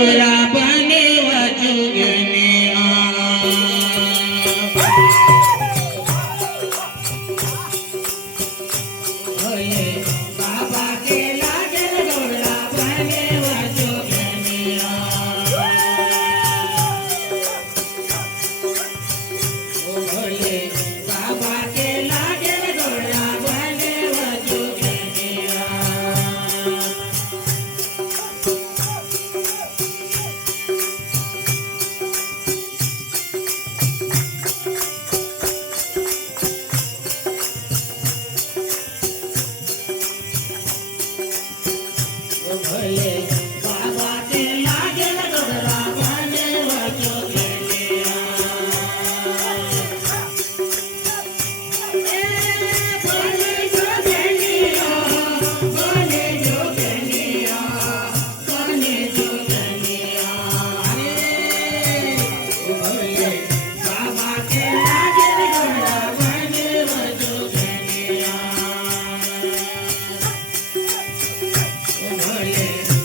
गौरा बने वजुगने बाबा के लागल गौरा बने वजुगने बाबा के लागल गौरा बने वजुगने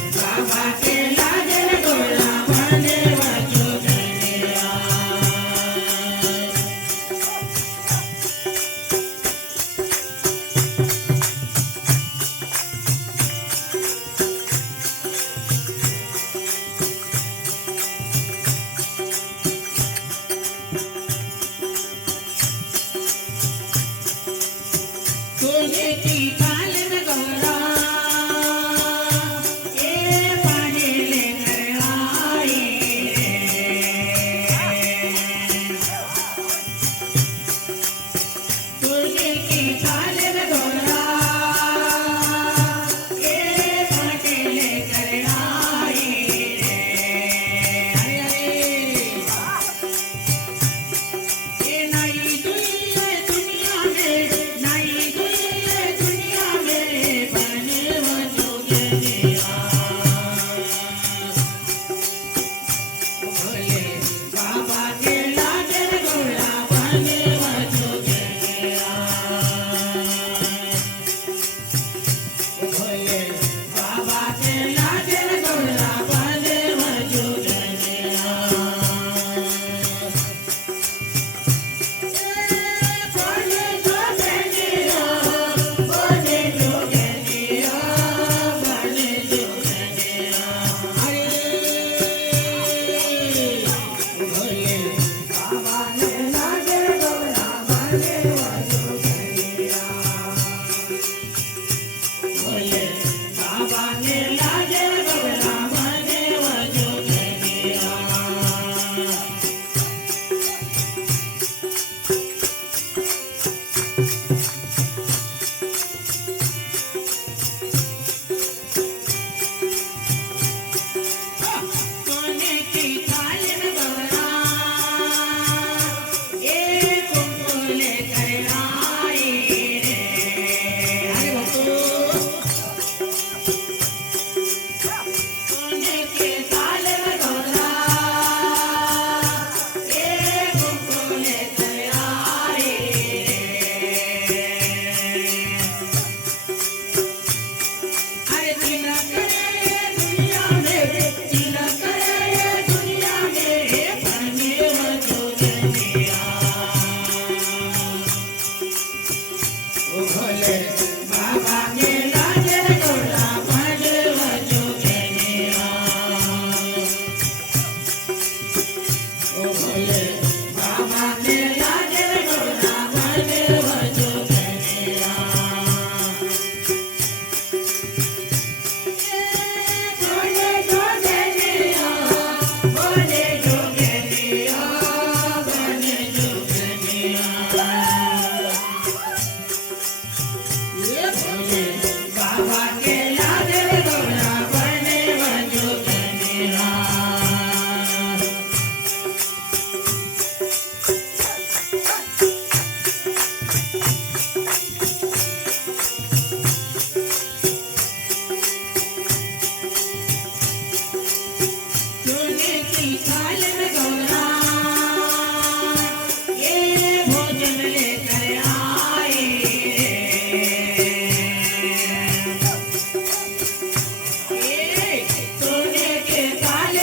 बाबा के लागल गौरा बने वजुगने तुझे की काल में गौरा ये पानी लेकर आई तुझे की काल में गौरा ये पानी लेकर आई ये नई दुनिया में नई दुनिया में बने वजुगने बाबा के लागल गौरा बने वजुगने बाबा के लागल गौरा बने वजुगने बाबा ने लागल गौरा बने वजुगने सोने की थाल में गौरा ये कुंकू लेकर आई सोने के थाल में गौरा ये कुंकू लेकर आई अरे तिलक करे दुनिया में तिलक करे दुनिया में बने वजुगने बाबा के लागल गौरा बने वजुगने बाबा के लागल गौरा बने वजुगने बोले जोगनिया बोले जोगनिया बने जोगनिया बाबा के लागल गौरा बने वजुगने सोने की थाल में गौरा ये भोजन लेकर आई सोने के थाल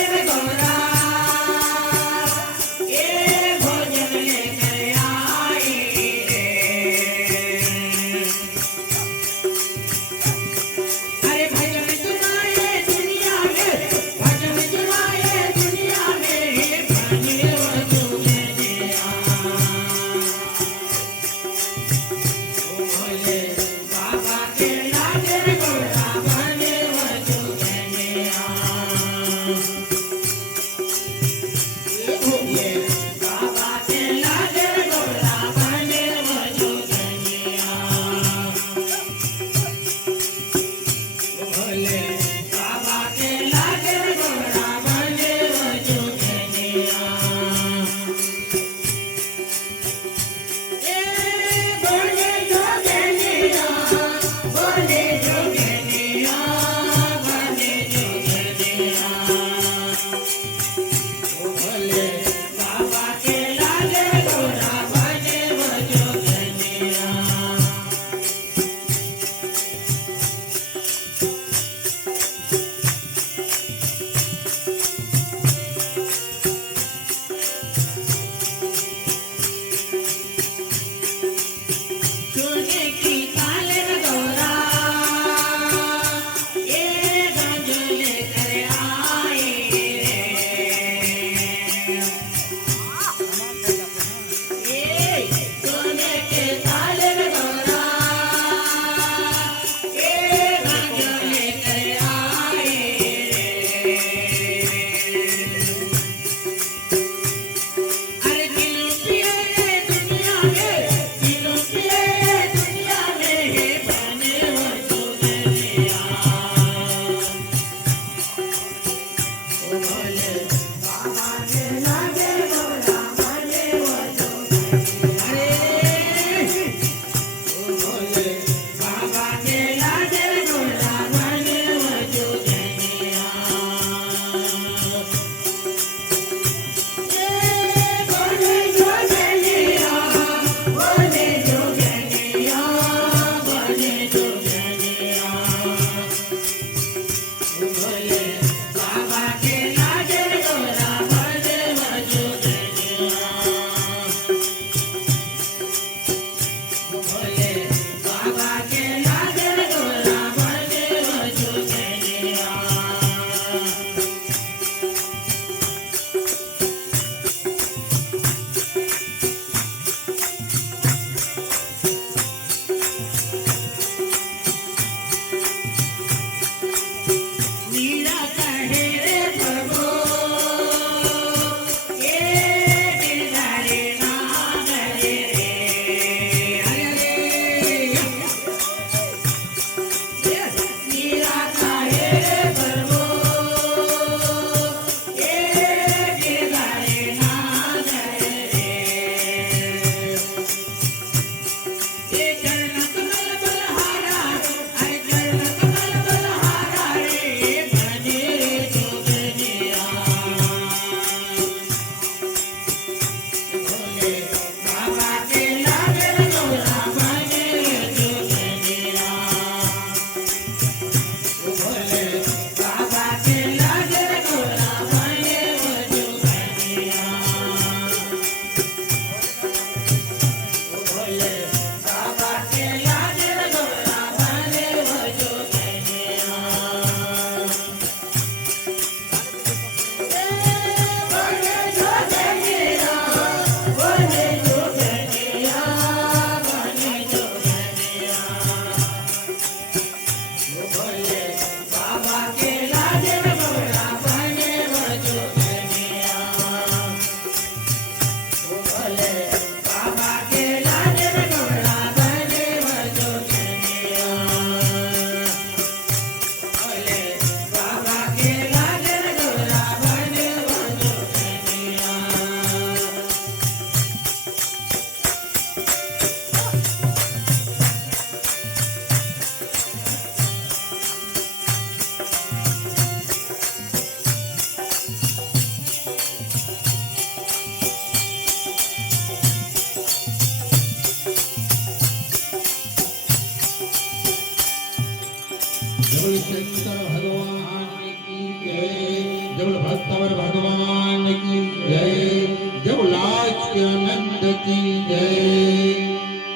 जबल शंकर भगवान की जय, जबल भक्तवर भगवान की जय, जबल आनंद की जय।